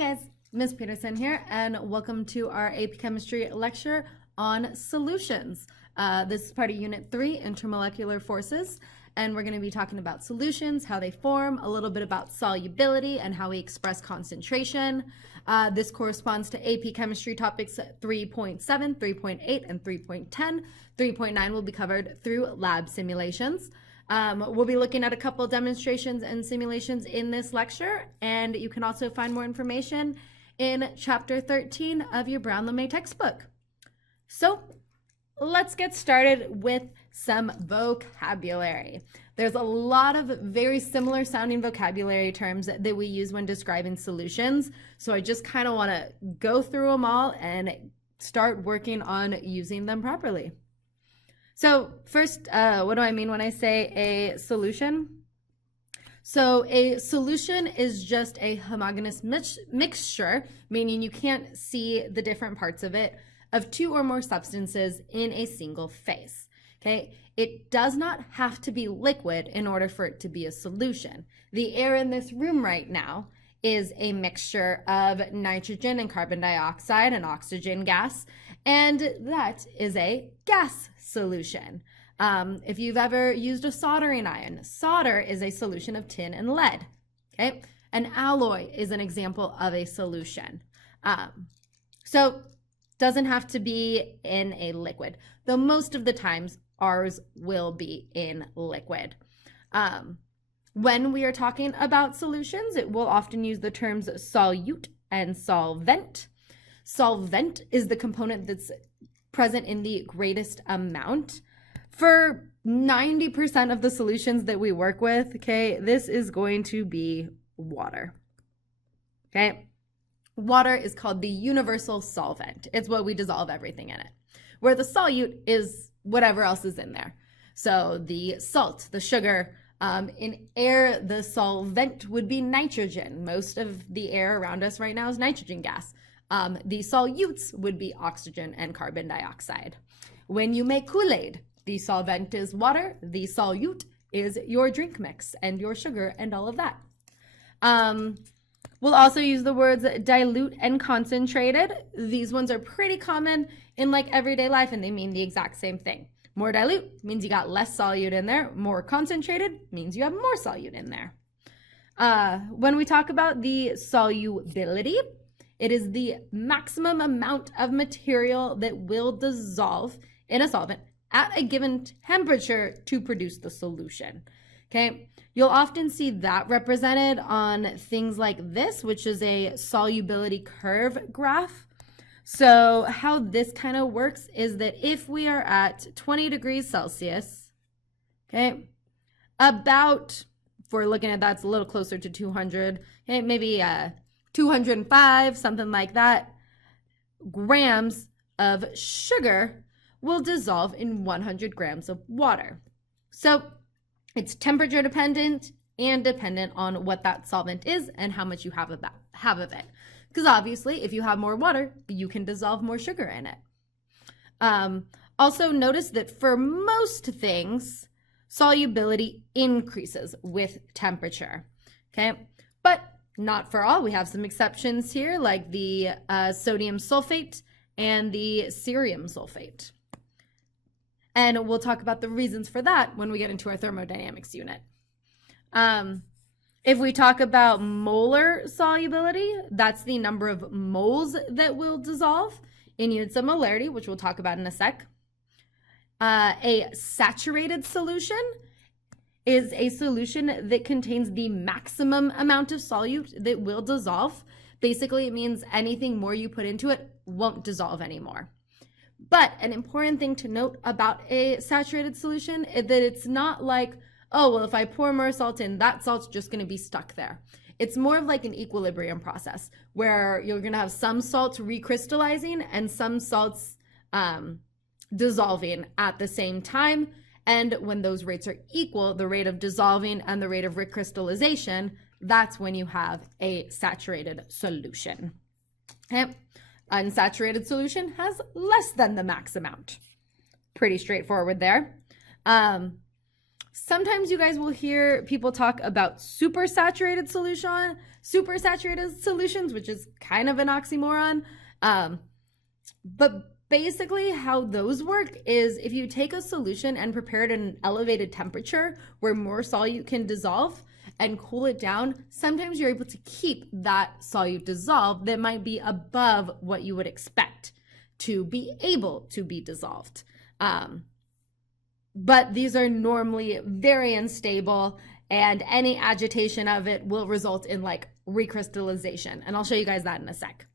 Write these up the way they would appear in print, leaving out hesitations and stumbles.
guys, Ms. Peterson here, and welcome to our AP Chemistry lecture on solutions. This is part of Unit 3, Intermolecular Forces, and we're going to be talking about solutions, how they form, a little bit about solubility, and how we express concentration. This corresponds to AP Chemistry topics 3.7, 3.8, and 3.10. 3.9 will be covered through lab simulations. We'll be looking at a couple demonstrations and simulations in this lecture, and you can also find more information in Chapter 13 of your Brown-LeMay textbook. So let's get started with some vocabulary. There's a lot of very similar sounding vocabulary terms that we use when describing solutions, so I just kind of want to go through them all and start working on using them properly. So first, what do I mean when I say a solution? So a solution is just a homogeneous mixture, meaning you can't see the different parts of it, of two or more substances in a single phase. Okay, it does not have to be liquid in order for it to be a solution. The air in this room right now is a mixture of nitrogen and carbon dioxide and oxygen gas, and that is a gas solution. If you've ever used a soldering iron, solder is a solution of tin and lead. Okay, an alloy is an example of a solution. So doesn't have to be in a liquid, though most of the times ours will be in liquid. When we are talking about solutions, it will often use the terms solute and solvent. Solvent is the component that's present in the greatest amount. For 90% of the solutions that we work with, okay, this is going to be water. Okay, water is called the universal solvent. It's what we dissolve everything in it. Where the solute is whatever else is in there. So the salt, the sugar, in air, the solvent would be nitrogen. Most of the air around us right now is nitrogen gas. The solutes would be oxygen and carbon dioxide. When you make Kool-Aid, the solvent is water, the solute is your drink mix and your sugar and all of that. We'll also use the words dilute and concentrated. These ones are pretty common in like everyday life, and they mean the exact same thing. More dilute means you got less solute in there. More concentrated means you have more solute in there. When we talk about the solubility, it is the maximum amount of material that will dissolve in a solvent at a given temperature to produce the solution. Okay, you'll often see that represented on things like this, which is a solubility curve graph. So how this kind of works is that if we are at 20 degrees Celsius, okay, about, if we're looking at that's a little closer to 200, okay, maybe 205, something like that, grams of sugar will dissolve in 100 grams of water. So it's temperature dependent and dependent on what that solvent is and how much you have of it. Because obviously, if you have more water, you can dissolve more sugar in it. Also notice that for most things, solubility increases with temperature, okay? But not for all. We have some exceptions here, like the sodium sulfate and the cerium sulfate. And we'll talk about the reasons for that when we get into our thermodynamics unit. If we talk about molar solubility, that's the number of moles that will dissolve in units of molarity, which we'll talk about in a sec. A saturated solution is a solution that contains the maximum amount of solute that will dissolve. Basically, it means anything more you put into it won't dissolve anymore. But an important thing to note about a saturated solution is that it's not like, oh, well, if I pour more salt in, that salt's just going to be stuck there. It's more of like an equilibrium process where you're going to have some salts recrystallizing and some salts dissolving at the same time. And when those rates are equal, the rate of dissolving and the rate of recrystallization, that's when you have a saturated solution. Okay? Unsaturated solution has less than the max amount. Pretty straightforward there. Sometimes you guys will hear people talk about supersaturated solutions, which is kind of an oxymoron. But basically how those work is if you take a solution and prepare it at an elevated temperature where more solute can dissolve and cool it down, sometimes you're able to keep that solute dissolved that might be above what you would expect to be able to be dissolved. But these are normally very unstable, and any agitation of it will result in like recrystallization. And I'll show you guys that in a sec.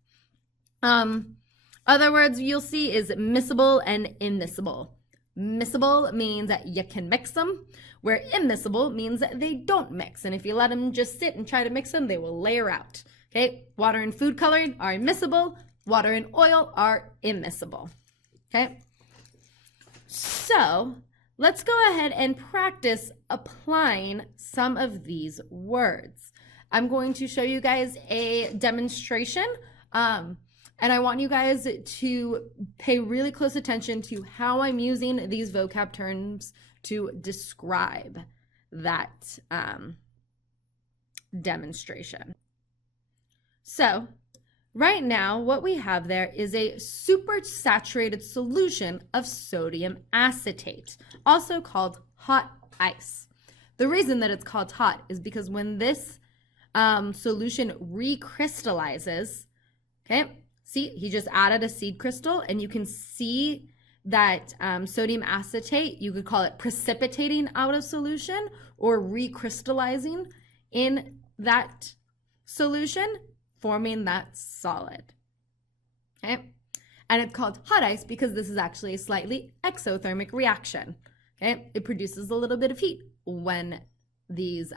Other words you'll see is miscible and immiscible. Miscible means that you can mix them, where immiscible means that they don't mix. And if you let them just sit and try to mix them, they will layer out. Okay, water and food coloring are miscible, water and oil are immiscible. Okay, so let's go ahead and practice applying some of these words. I'm going to show you guys a demonstration, and I want you guys to pay really close attention to how I'm using these vocab terms to describe that demonstration. So right now, what we have there is a supersaturated solution of sodium acetate, also called hot ice. The reason that it's called hot is because when this solution recrystallizes, okay, see, he just added a seed crystal, and you can see that sodium acetate, you could call it precipitating out of solution or recrystallizing in that solution, forming that solid. Okay, and it's called hot ice because this is actually a slightly exothermic reaction. Okay, it produces a little bit of heat when these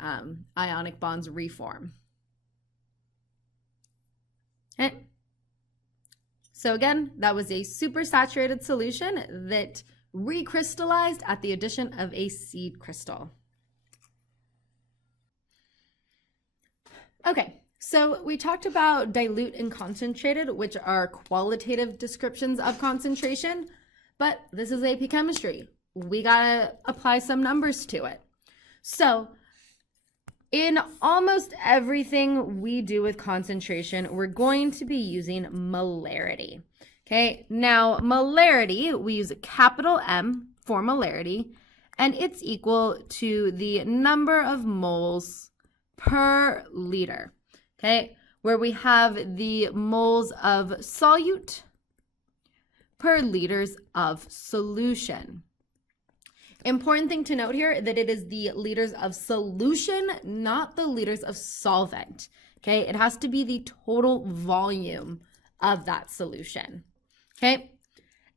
ionic bonds reform. Okay, so again, that was a supersaturated solution that recrystallized at the addition of a seed crystal. Okay, so we talked about dilute and concentrated, which are qualitative descriptions of concentration, but this is AP chemistry. We gotta apply some numbers to it. So in almost everything we do with concentration, we're going to be using molarity. Okay, now molarity, we use a capital M for molarity, and it's equal to the number of moles per liter. Okay, where we have the moles of solute per liters of solution. Important thing to note here that it is the liters of solution, not the liters of solvent. Okay, it has to be the total volume of that solution. Okay,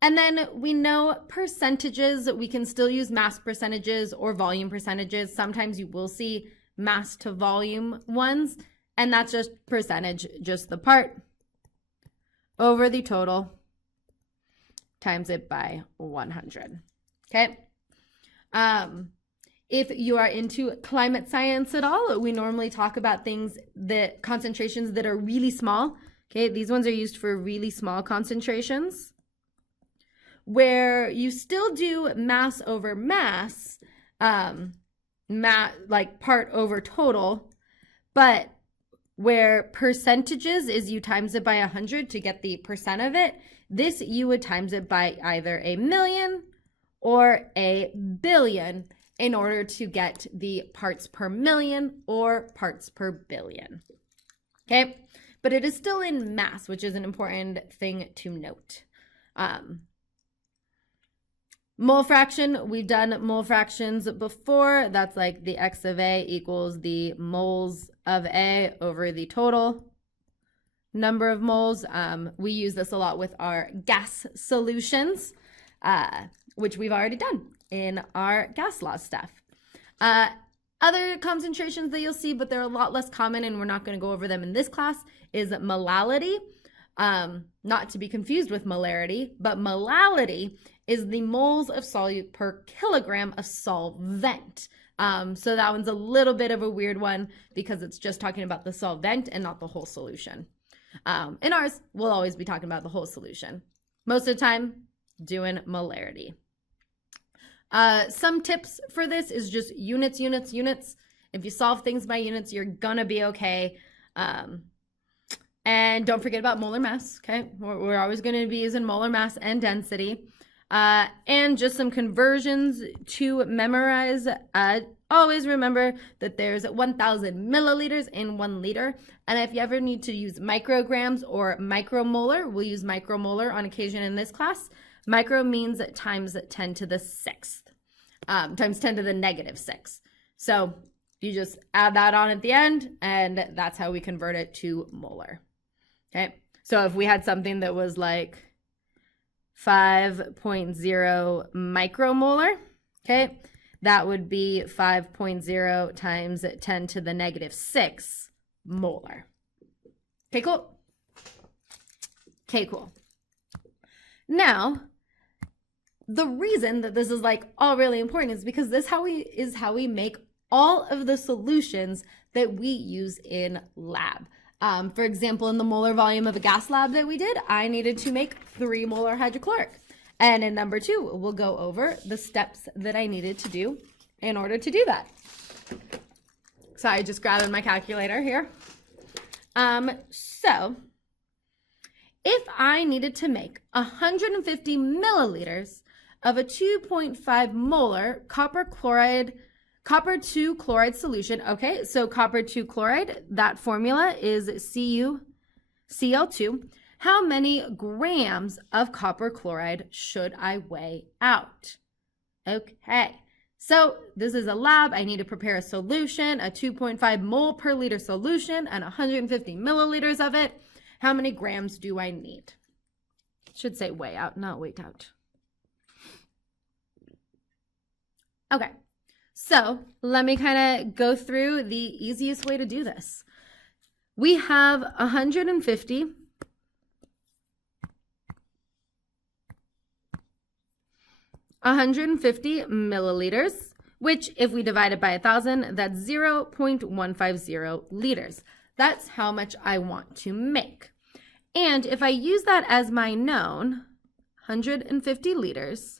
and then we know percentages. We can still use mass percentages or volume percentages. Sometimes you will see mass to volume ones, and that's just percentage, just the part over the total times it by 100. Okay. If you are into climate science at all, we normally talk about things that concentrations that are really small. Okay, these ones are used for really small concentrations, where you still do mass over mass, like part over total, but where percentages is you times it by 100 to get the percent of it. This you would times it by either a million or a billion in order to get the parts per million or parts per billion. Okay, but it is still in mass, which is an important thing to note. Mole fraction, we've done mole fractions before. That's like the X of A equals the moles of A over the total number of moles. We use this a lot with our gas solutions, which we've already done in our gas law stuff. Other concentrations that you'll see, but they're a lot less common and we're not going to go over them in this class, is molality. Not to be confused with molarity, but molality is the moles of solute per kilogram of solvent. So that one's a little bit of a weird one because it's just talking about the solvent and not the whole solution. In ours, we'll always be talking about the whole solution. Most of the time, doing molarity. Some tips for this is just units. If you solve things by units, you're gonna be okay. And don't forget about molar mass, okay? We're always gonna be using molar mass and density. And just some conversions to memorize. Always remember that there's 1,000 milliliters in 1 liter. And if you ever need to use micrograms or micromolar, we'll use micromolar on occasion in this class. Micro means times 10 to the 6th, times 10 to the negative 6. So you just add that on at the end, and that's how we convert it to molar. Okay, so if we had something that was like 5.0 micromolar, okay, that would be 5.0 times 10 to the negative 6 molar. Okay, cool. Okay, cool. Now, the reason that this is like all really important is because this is how we make all of the solutions that we use in lab. For example, in the molar volume of a gas lab that we did, I needed to make 3 molar hydrochloric. And in number 2, we'll go over the steps that I needed to do in order to do that. So I just grabbed my calculator here. So if I needed to make 150 milliliters of a 2.5 molar copper 2 chloride solution, okay, so copper 2 chloride, that formula is CuCl2. How many grams of copper chloride should I weigh out? Okay, so this is a lab. I need to prepare a solution, a 2.5 mole per liter solution, and 150 milliliters of it. How many grams do I need? Should say weigh out, not weight out. Okay, so let me kind of go through the easiest way to do this. We have 150 milliliters, which if we divide it by 1,000, that's 0.150 liters. That's how much I want to make. And if I use that as my known, 150 liters,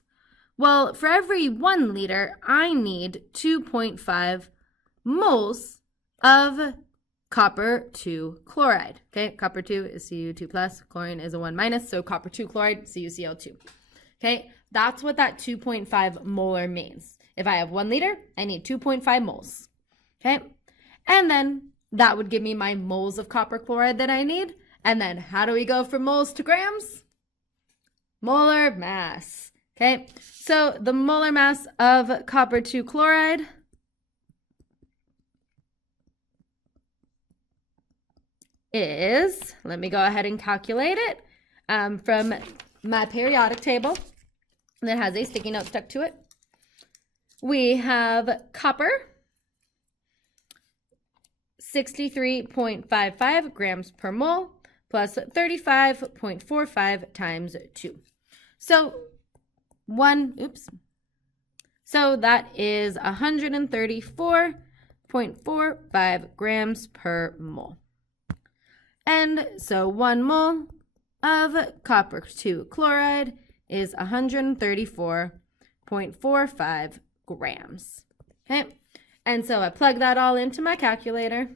well, for every 1 liter, I need 2.5 moles of copper 2 chloride. Okay, copper 2 is Cu2 plus, chlorine is a 1 minus, so copper 2 chloride, CuCl2. Okay, that's what that 2.5 molar means. If I have 1 liter, I need 2.5 moles. Okay, and then that would give me my moles of copper chloride that I need. And then how do we go from moles to grams? Molar mass. Okay, so the molar mass of copper 2 chloride is, let me go ahead and calculate it from my periodic table that has a sticky note stuck to it. We have copper, 63.55 grams per mole, plus 35.45 times 2. So so that is 134.45 grams per mole. And so 1 mole of copper 2 chloride is 134.45 grams. Okay, and so I plug that all into my calculator.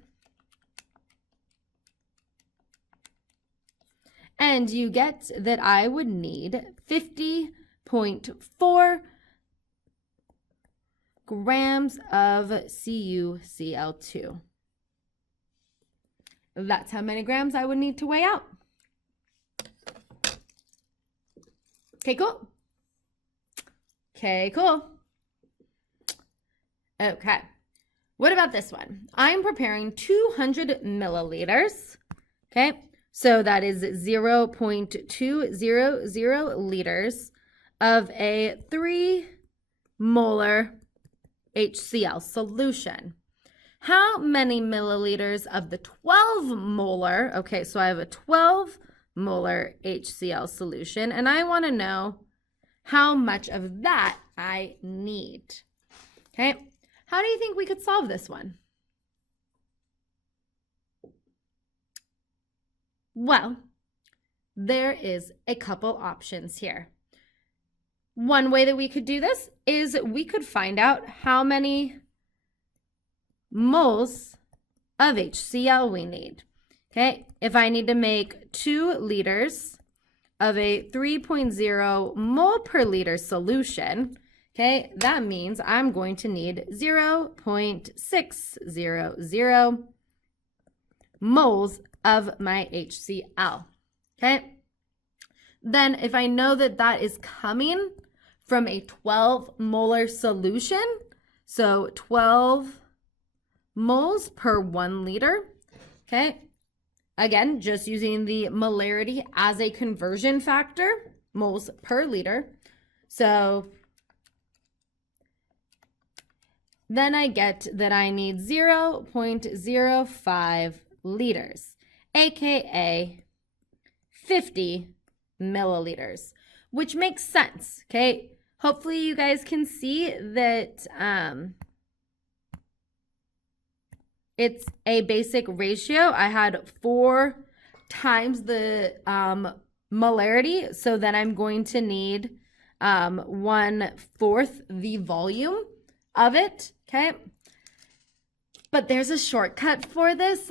And you get that I would need 50.4 grams of CuCl2. That's how many grams I would need to weigh out. Okay, cool. Okay, cool. Okay, what about this one? I'm preparing 200 milliliters, okay? So that is 0.200 liters of a 3 molar HCl solution. How many milliliters of the 12 molar, okay, so I have a 12 molar HCl solution, and I want to know how much of that I need. Okay, how do you think we could solve this one? Well, there is a couple options here. One way that we could do this is we could find out how many moles of HCl we need. Okay, if I need to make 2 liters of a 3.0 mole per liter solution, okay, that means I'm going to need 0.600 moles of my HCl. Okay, then if I know that that is coming from a 12 molar solution, so 12 moles per 1 liter, okay, again, just using the molarity as a conversion factor, moles per liter. So then I get that I need 0.05 liters, aka 50 milliliters, which makes sense, okay? Hopefully you guys can see that it's a basic ratio. I had 4 times the molarity, so then I'm going to need 1/4 the volume of it, okay? But there's a shortcut for this.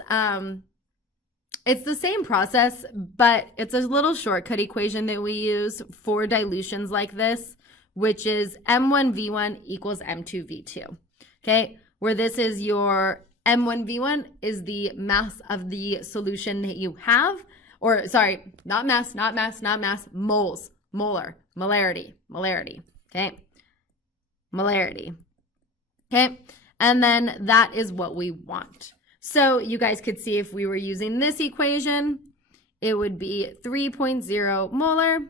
It's the same process, but it's a little shortcut equation that we use for dilutions like this, which is M1V1 equals M2V2, okay? Where this is your M1V1 is the mass of the solution that you have, or sorry, not mass, moles, molarity, okay? Molarity, okay? And then that is what we want. So you guys could see if we were using this equation, it would be 3.0 molar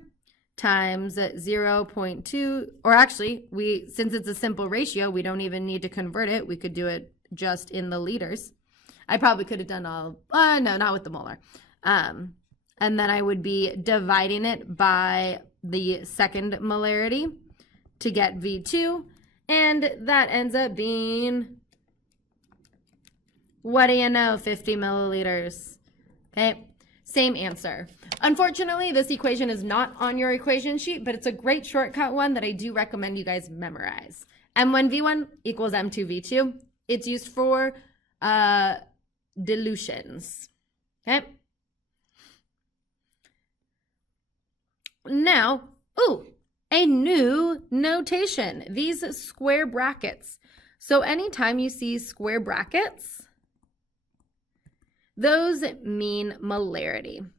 times 0.2, or actually, since it's a simple ratio, we don't even need to convert it. We could do it just in the liters. I probably could have done no, not with the molar. And then I would be dividing it by the second molarity to get V2, and that ends up being, what do you know, 50 milliliters, okay? Same answer. Unfortunately, this equation is not on your equation sheet, but it's a great shortcut one that I do recommend you guys memorize. M1V1 equals M2V2. It's used for dilutions, okay? Now, a new notation, these square brackets. So anytime you see square brackets, those mean molarity,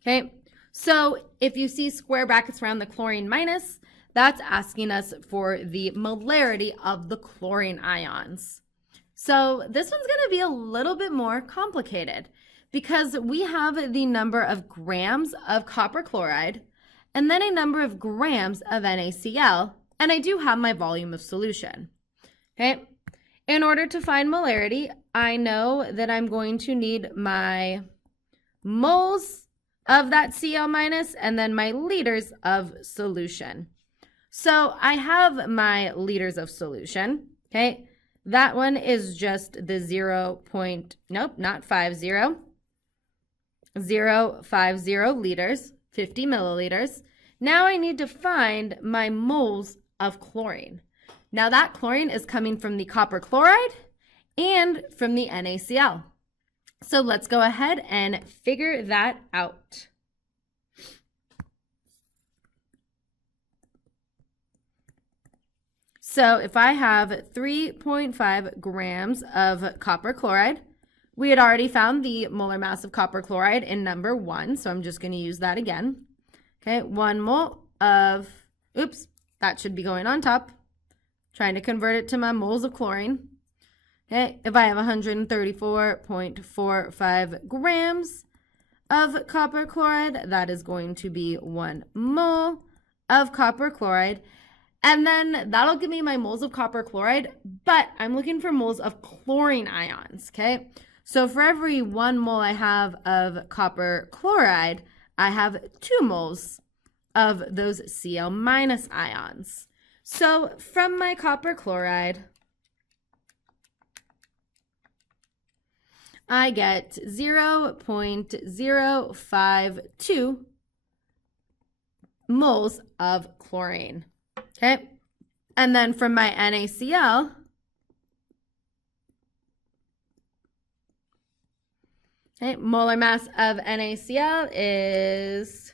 okay? So if you see square brackets around the chlorine minus, that's asking us for the molarity of the chlorine ions. So this one's going to be a little bit more complicated because we have the number of grams of copper chloride and then a number of grams of NaCl, and I do have my volume of solution, okay? In order to find molarity, I know that I'm going to need my moles of that Cl minus and then my liters of solution. So I have my liters of solution, okay? That one is just the 0.50 liters, 50 milliliters. Now I need to find my moles of chlorine. Now that chlorine is coming from the copper chloride and from the NaCl. So let's go ahead and figure that out. So if I have 3.5 grams of copper chloride, we had already found the molar mass of copper chloride in number 1, so I'm just going to use that again. Okay, 1 mole of, that should be going on top. Trying to convert it to my moles of chlorine. Okay, if I have 134.45 grams of copper chloride, that is going to be 1 mole of copper chloride. And then that'll give me my moles of copper chloride, but I'm looking for moles of chlorine ions, okay? So for every 1 mole I have of copper chloride, I have 2 moles of those Cl minus ions. So from my copper chloride, I get 0.052 moles of chlorine. Okay. And then from my NaCl, okay, molar mass of NaCl is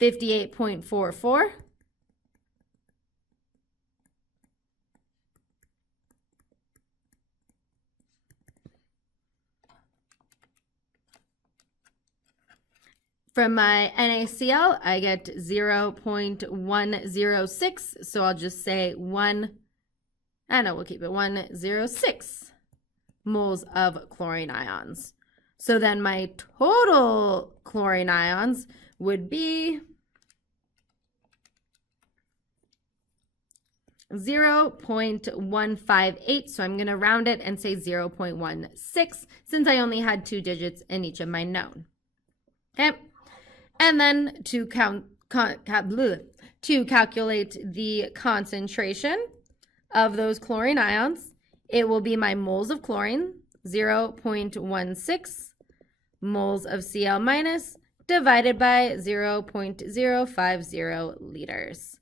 58.44. From my NaCl, I get 0.106, so I'll just say we'll keep it 106 moles of chlorine ions. So then my total chlorine ions would be 0.158, so I'm going to round it and say 0.16 since I only had 2 digits in each of my known. Okay. And then to calculate the concentration of those chlorine ions, it will be my moles of chlorine, 0.16 moles of Cl minus divided by 0.050 liters,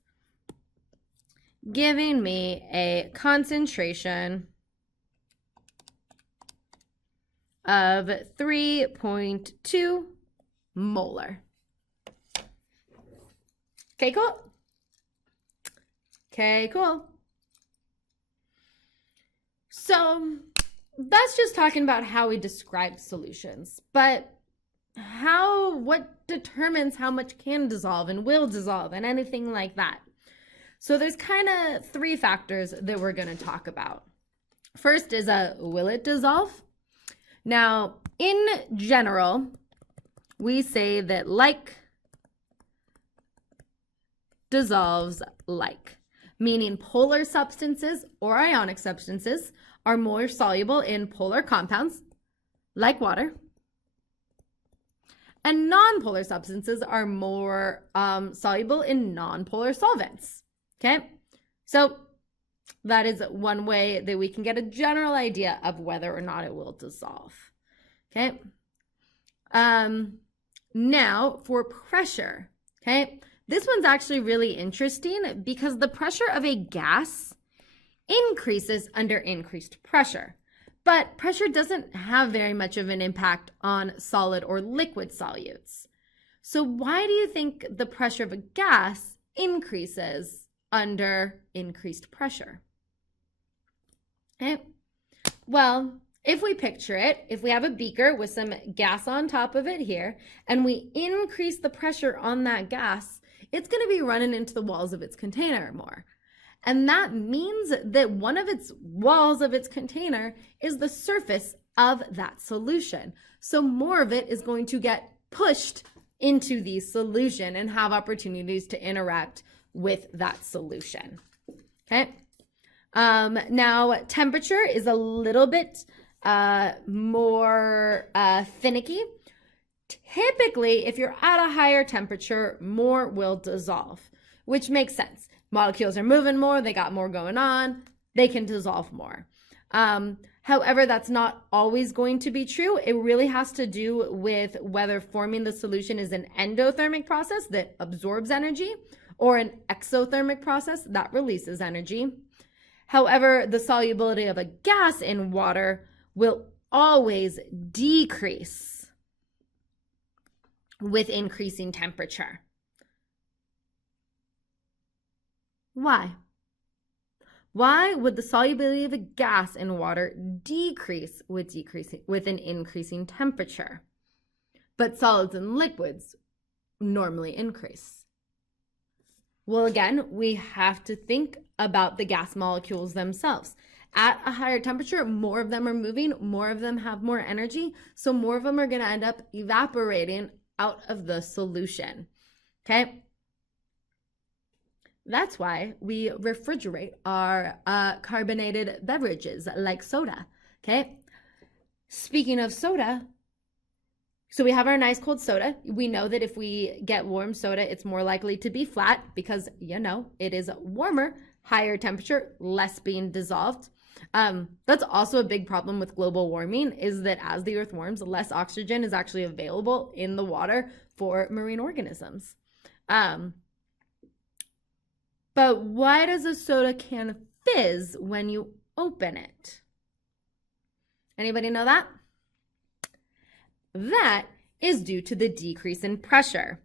giving me a concentration of 3.2 molar. Okay, cool. Okay, cool. So that's just talking about how we describe solutions, but what determines how much can dissolve and will dissolve and anything like that? So there's kind of 3 factors that we're going to talk about. First is will it dissolve? Now, in general, we say that like dissolves like, meaning polar substances or ionic substances are more soluble in polar compounds, like water, and nonpolar substances are more soluble in nonpolar solvents. Okay, so that is one way that we can get a general idea of whether or not it will dissolve. Okay, now for pressure. Okay, this one's actually really interesting because the pressure of a gas increases under increased pressure, but pressure doesn't have very much of an impact on solid or liquid solutes. So why do you think the pressure of a gas increases under increased pressure? Okay, well, if we picture it, if we have a beaker with some gas on top of it here, and we increase the pressure on that gas, it's going to be running into the walls of its container more. And that means that one of its walls of its container is the surface of that solution. So more of it is going to get pushed into the solution and have opportunities to interact with that solution. Okay. Now temperature is a little bit more finicky. Typically, if you're at a higher temperature, more will dissolve, which makes sense. Molecules are moving more, they got more going on, they can dissolve more. However, that's not always going to be true. It really has to do with whether forming the solution is an endothermic process that absorbs energy or an exothermic process that releases energy. However, the solubility of a gas in water will always decrease with increasing temperature. Why? Why would the solubility of a gas in water decrease with an increasing temperature, but solids and liquids normally increase? Well, again, we have to think about the gas molecules themselves. At a higher temperature, more of them are moving, more of them have more energy, so more of them are going to end up evaporating out of the solution. Okay? That's why we refrigerate our carbonated beverages like soda. Okay? Speaking of soda, so we have our nice cold soda. We know that if we get warm soda, it's more likely to be flat because, it is warmer, higher temperature, less being dissolved. That's also a big problem with global warming, is that as the earth warms, less oxygen is actually available in the water for marine organisms. But why does a soda can fizz when you open it? Anybody know that? That is due to the decrease in pressure.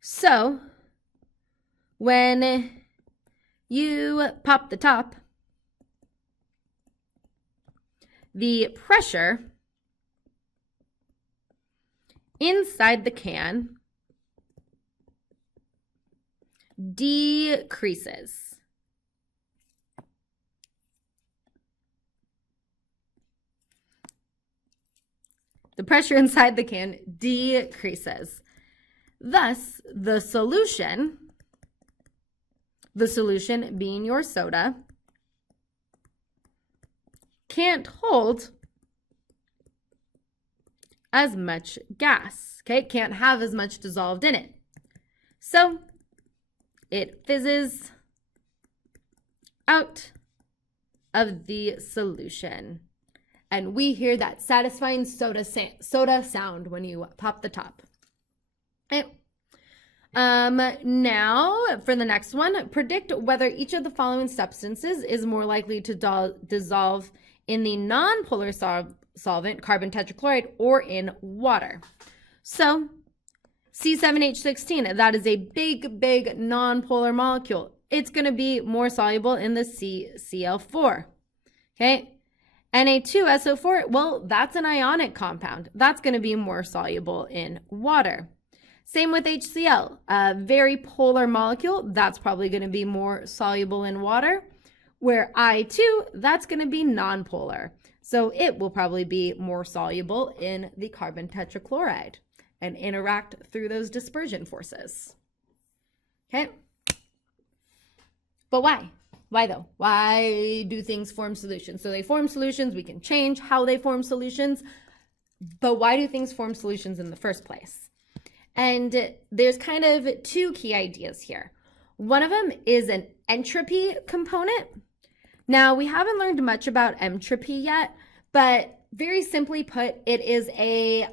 So when you pop the top, the pressure inside the can decreases. The pressure inside the can decreases. Thus, the solution being your soda, can't hold as much gas, okay? Can't have as much dissolved in it. So it fizzes out of the solution. And we hear that satisfying soda sound when you pop the top. Okay. Now, for the next one, predict whether each of the following substances is more likely to dissolve in the nonpolar solvent, carbon tetrachloride, or in water. So, C7H16, that is a big nonpolar molecule. It's going to be more soluble in the CCl4. Okay? Na2SO4, well, that's an ionic compound. That's going to be more soluble in water. Same with HCl, a very polar molecule. That's probably going to be more soluble in water. Where I2, that's going to be nonpolar. So it will probably be more soluble in the carbon tetrachloride and interact through those dispersion forces. Okay? But why? Why though? Why do things form solutions? So they form solutions. We can change how they form solutions. But why do things form solutions in the first place? And there's kind of two key ideas here. One of them is an entropy component. Now, we haven't learned much about entropy yet, but very simply put, it is a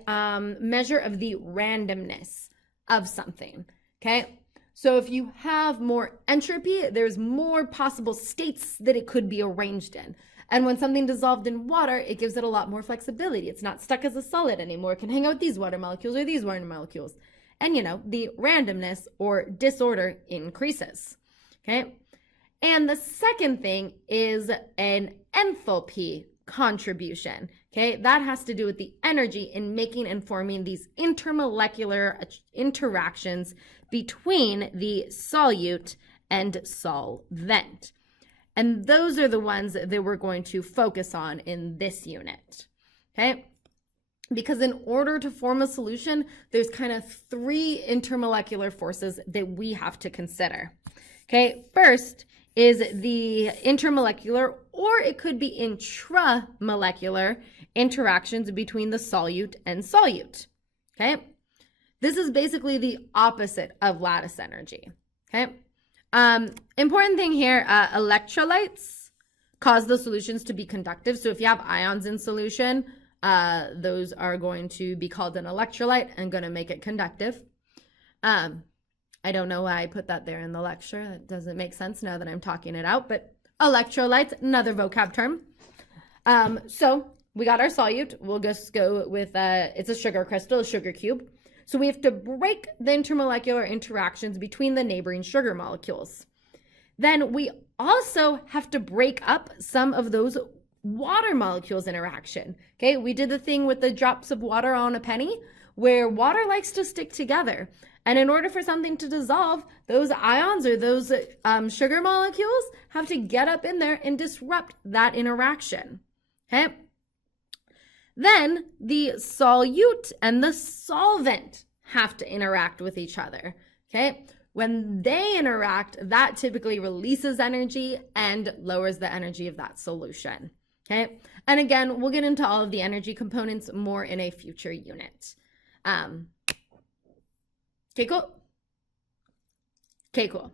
measure of the randomness of something, okay? So if you have more entropy, there's more possible states that it could be arranged in. And when something dissolved in water, it gives it a lot more flexibility. It's not stuck as a solid anymore. It can hang out with these water molecules or these water molecules. And, you know, the randomness or disorder increases, okay? And the second thing is an enthalpy contribution, okay? That has to do with the energy in making and forming these intermolecular interactions between the solute and solvent. And those are the ones that we're going to focus on in this unit, okay? Because in order to form a solution, there's kind of three intermolecular forces that we have to consider. Okay, first is the intermolecular, or it could be intramolecular interactions between the solute and solute. Okay, this is basically the opposite of lattice energy. Okay, important thing here, electrolytes cause the solutions to be conductive. So if you have ions in solution, those are going to be called an electrolyte and going to make it conductive. I don't know why I put that there in the lecture. That doesn't make sense now that I'm talking it out, but electrolytes, another vocab term. So we got our solute. We'll just go with, it's a sugar crystal, a sugar cube. So we have to break the intermolecular interactions between the neighboring sugar molecules. Then we also have to break up some of those water molecules interaction. Okay, we did the thing with the drops of water on a penny where water likes to stick together. And in order for something to dissolve, those ions or those sugar molecules have to get up in there and disrupt that interaction. Okay. Then the solute and the solvent have to interact with each other. Okay. When they interact, that typically releases energy and lowers the energy of that solution. Okay. And again, we'll get into all of the energy components more in a future unit. Okay, cool. Okay, cool.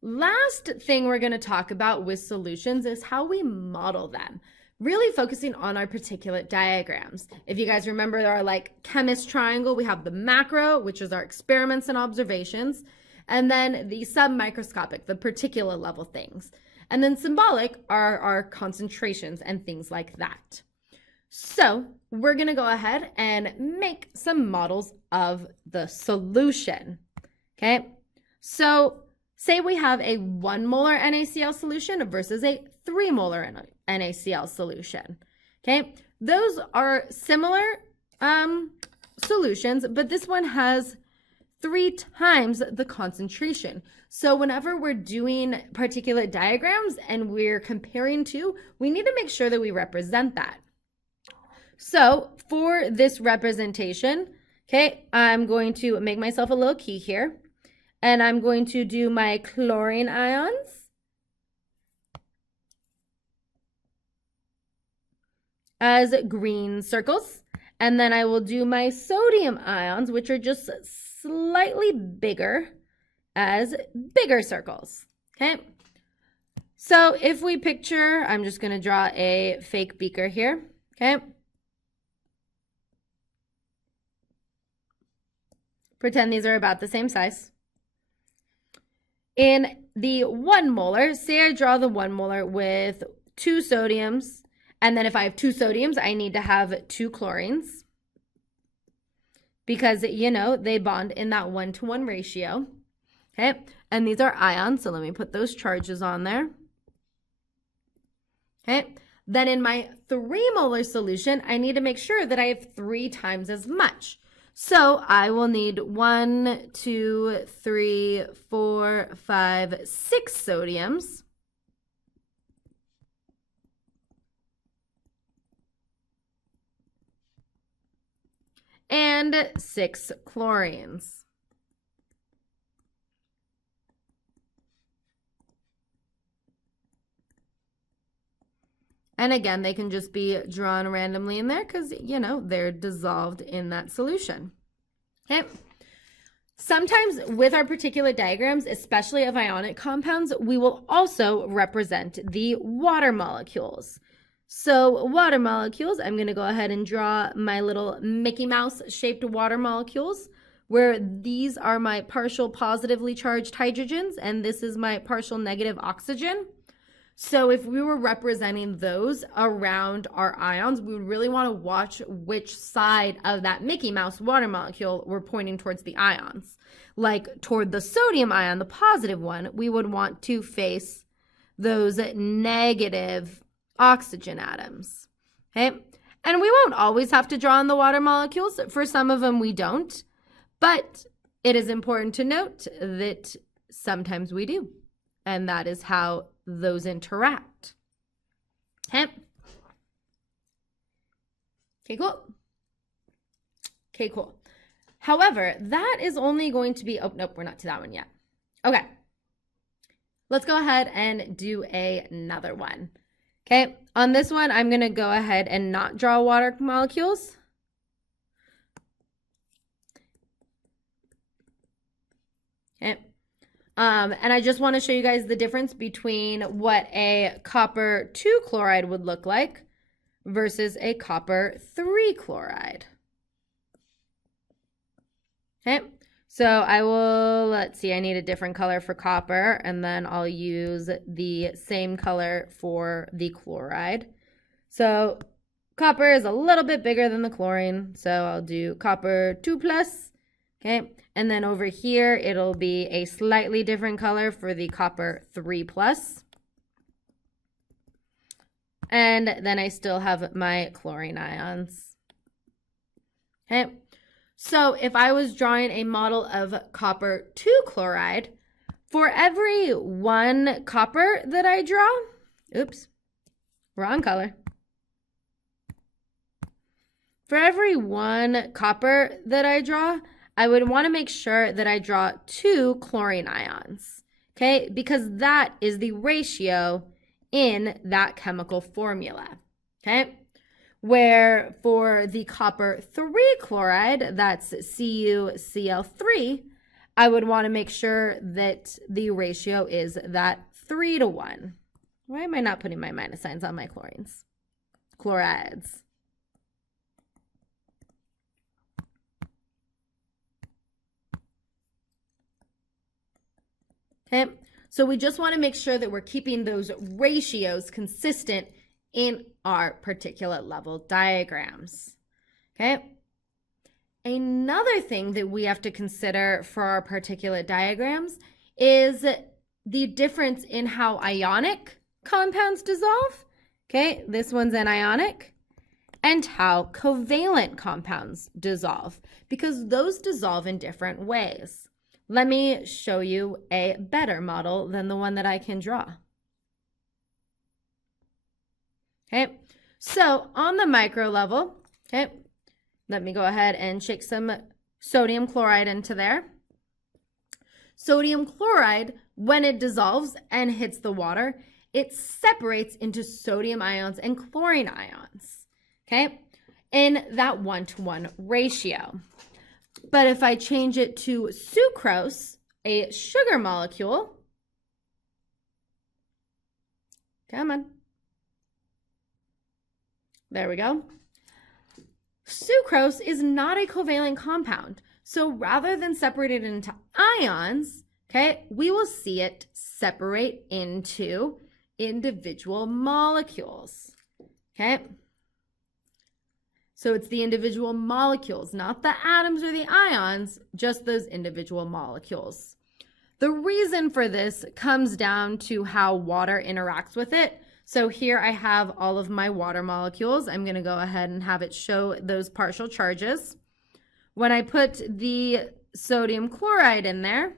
Last thing we're going to talk about with solutions is how we model them, really focusing on our particulate diagrams. If you guys remember our chemist triangle, we have the macro, which is our experiments and observations. And then the submicroscopic, the particulate level things. And then symbolic are our concentrations and things like that. So we're going to go ahead and make some models of the solution. Okay, so say we have a 1 molar NaCl solution versus a 3 molar NaCl solution. Okay, those are similar solutions, but this one has 3 times the concentration. So whenever we're doing particulate diagrams and we're comparing two, we need to make sure that we represent that. So for this representation, okay, I'm going to make myself a little key here, and I'm going to do my chlorine ions. As green circles, and then I will do my sodium ions, which are just slightly bigger, as bigger circles. Okay, so if we picture, I'm just going to draw a fake beaker here. Okay, pretend these are about the same size. In the 1 molar, say I draw the 1 molar with 2 sodiums, and then if I have 2 sodiums, I need to have 2 chlorines because, you know, they bond in that 1-to-1 ratio. Okay, and these are ions, so let me put those charges on there. Okay, then in my 3 molar solution, I need to make sure that I have 3 times as much. So I will need 1, 2, 3, 4, 5, 6 sodiums. And 6 chlorines. And again, they can just be drawn randomly in there because, you know, they're dissolved in that solution. Okay. Sometimes with our particulate diagrams, especially of ionic compounds, we will also represent the water molecules. So water molecules, I'm going to go ahead and draw my little Mickey Mouse shaped water molecules, where these are my partial positively charged hydrogens, and this is my partial negative oxygen. So if we were representing those around our ions, we would really want to watch which side of that Mickey Mouse water molecule we're pointing towards the ions. Like toward the sodium ion, the positive one, we would want to face those negative oxygen atoms. Okay, and we won't always have to draw on the water molecules. For some of them we don't, but it is important to note that sometimes we do, and that is how those interact. Okay, cool. Okay, cool. However, that is only going to be, oh, nope, we're not to that one yet. Okay, let's go ahead and do another one. Okay, on this one, I'm going to go ahead and not draw water molecules. Okay, and I just want to show you guys the difference between what a copper 2 chloride would look like versus a copper 3 chloride. Okay, so I will, let's see, I need a different color for copper, and then I'll use the same color for the chloride. So copper is a little bit bigger than the chlorine, so I'll do copper 2 plus, okay, and then over here it'll be a slightly different color for the copper 3 plus. And then I still have my chlorine ions. Okay. So if I was drawing a model of copper 2 chloride, for every 1 copper that I draw, oops, wrong color. For every 1 copper that I draw, I would want to make sure that I draw 2 chlorine ions, okay? Because that is the ratio in that chemical formula, okay? Where for the copper 3 chloride, that's CuCl3, I would want to make sure that the ratio is that 3-to-1. Why am I not putting my minus signs on my chlorines? Chlorides. Okay, so we just want to make sure that we're keeping those ratios consistent in our particulate level diagrams. Okay, another thing that we have to consider for our particulate diagrams is the difference in how ionic compounds dissolve. Okay, this one's anionic, and how covalent compounds dissolve, because those dissolve in different ways. Let me show you a better model than the one that I can draw. Okay, so on the micro level, okay, let me go ahead and shake some sodium chloride into there. Sodium chloride, when it dissolves and hits the water, it separates into sodium ions and chlorine ions, okay, in that 1-to-1 ratio. But if I change it to sucrose, a sugar molecule, come on, there we go. Sucrose is not a covalent compound. So rather than separate it into ions, okay, we will see it separate into individual molecules, okay? So it's the individual molecules, not the atoms or the ions, just those individual molecules. The reason for this comes down to how water interacts with it. So here I have all of my water molecules. I'm going to go ahead and have it show those partial charges. When I put the sodium chloride in there,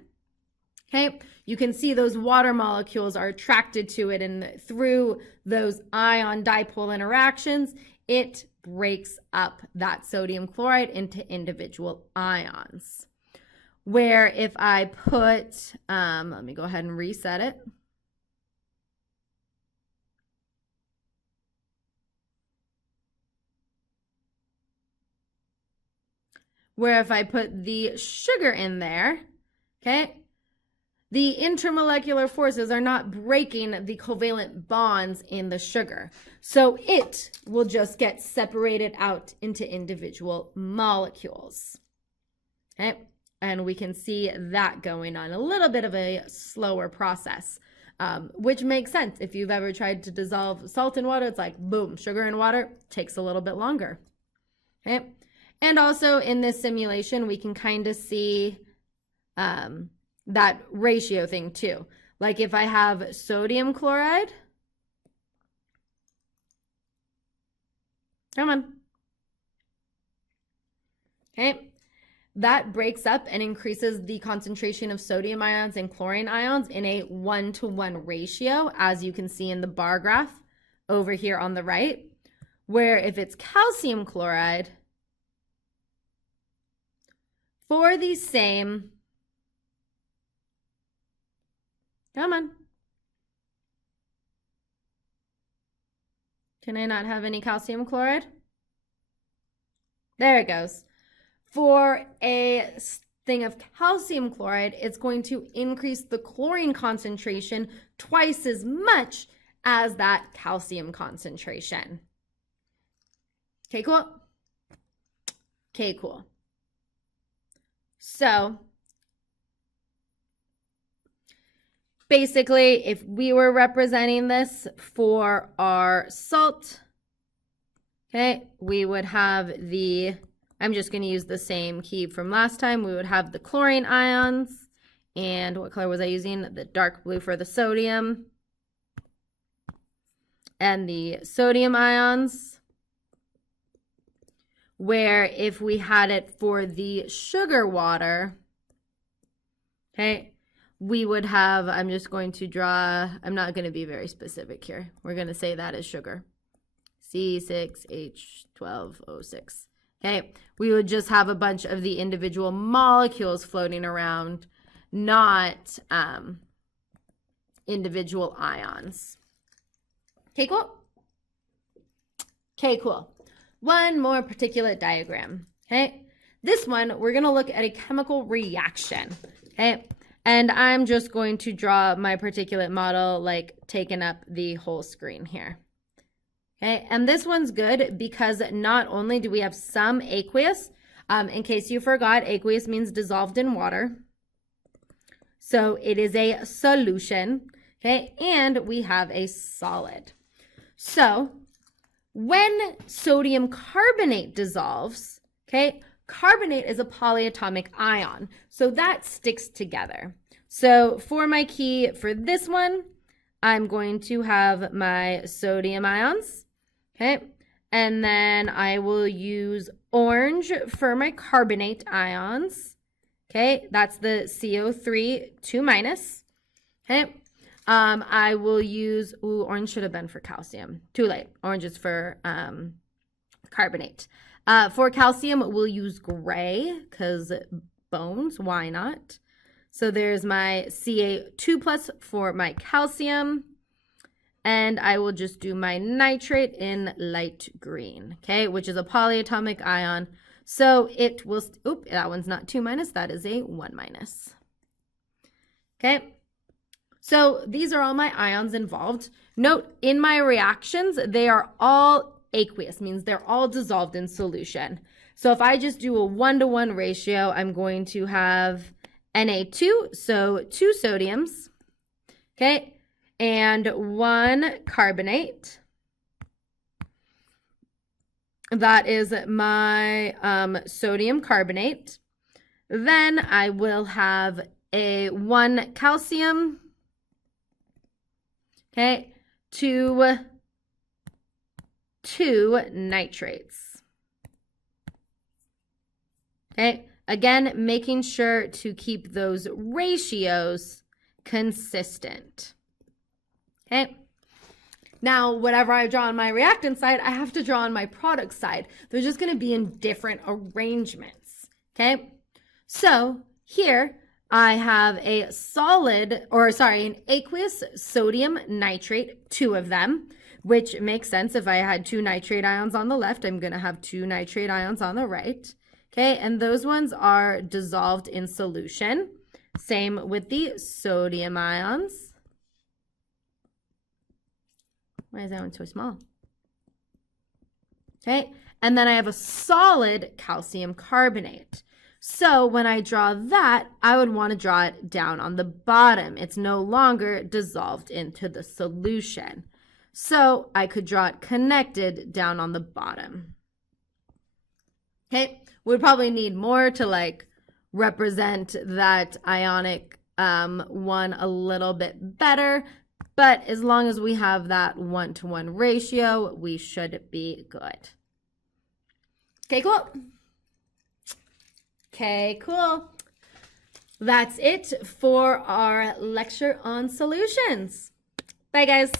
okay, you can see those water molecules are attracted to it, and through those ion dipole interactions, it breaks up that sodium chloride into individual ions. Where if I put, let me go ahead and reset it. Where if I put the sugar in there, okay, the intermolecular forces are not breaking the covalent bonds in the sugar. So it will just get separated out into individual molecules. Okay, and we can see that going on, a little bit of a slower process, which makes sense. If you've ever tried to dissolve salt in water, it's like, boom, sugar in water takes a little bit longer. Okay, and also in this simulation, we can kind of see that ratio thing too. Like if I have sodium chloride, come on, okay, that breaks up and increases the concentration of sodium ions and chlorine ions in a 1-to-1 ratio, as you can see in the bar graph over here on the right, where if it's calcium chloride, for the same, come on, can I not have any calcium chloride? There it goes. For a thing of calcium chloride, it's going to increase the chlorine concentration twice as much as that calcium concentration. Okay, cool? Okay, cool. So basically, if we were representing this for our salt, okay, we would have the, I'm just going to use the same key from last time. We would have the chlorine ions, and what color was I using? The dark blue for the sodium, and the sodium ions. Where if we had it for the sugar water, okay, we would have, I'm just going to draw, I'm not going to be very specific here. We're going to say that is sugar. C6H12O6. Okay, we would just have a bunch of the individual molecules floating around, not individual ions. Okay, cool? Okay, cool. One more particulate diagram, okay? This one, we're going to look at a chemical reaction, okay? And I'm just going to draw my particulate model, like taking up the whole screen here, okay? And this one's good because not only do we have some aqueous, in case you forgot, aqueous means dissolved in water. So it is a solution, okay? And we have a solid. So when sodium carbonate dissolves, okay, carbonate is a polyatomic ion, so that sticks together. So for my key for this one, I'm going to have my sodium ions, okay? And then I will use orange for my carbonate ions, okay? That's the CO3 2 minus, okay? I will use, orange should have been for calcium. Too late. Orange is for carbonate. For calcium, we'll use gray because bones, why not? So there's my Ca2 plus for my calcium. And I will just do my nitrate in light green, okay, which is a polyatomic ion. So it will, that one's not 2 minus, that is a 1 minus. Okay, so these are all my ions involved. Note, in my reactions, they are all aqueous, means they're all dissolved in solution. So if I just do a 1-to-1 ratio, I'm going to have Na2, so 2 sodiums, okay, and 1 carbonate. That is my sodium carbonate. Then I will have a 1 calcium, okay, 2 nitrates. Okay, again, making sure to keep those ratios consistent. Okay, now whatever I draw on my reactant side, I have to draw on my product side. They're just going to be in different arrangements. Okay, so here I have a an aqueous sodium nitrate, 2 of them, which makes sense. If I had 2 nitrate ions on the left, I'm going to have 2 nitrate ions on the right. Okay, and those ones are dissolved in solution. Same with the sodium ions. Why is that one so small? Okay, and then I have a solid calcium carbonate. So when I draw that, I would want to draw it down on the bottom. It's no longer dissolved into the solution. So I could draw it connected down on the bottom. Okay, we'd probably need more to like represent that ionic one a little bit better. But as long as we have that 1-to-1 ratio, we should be good. Okay, cool. Okay, cool. That's it for our lecture on solutions. Bye, guys.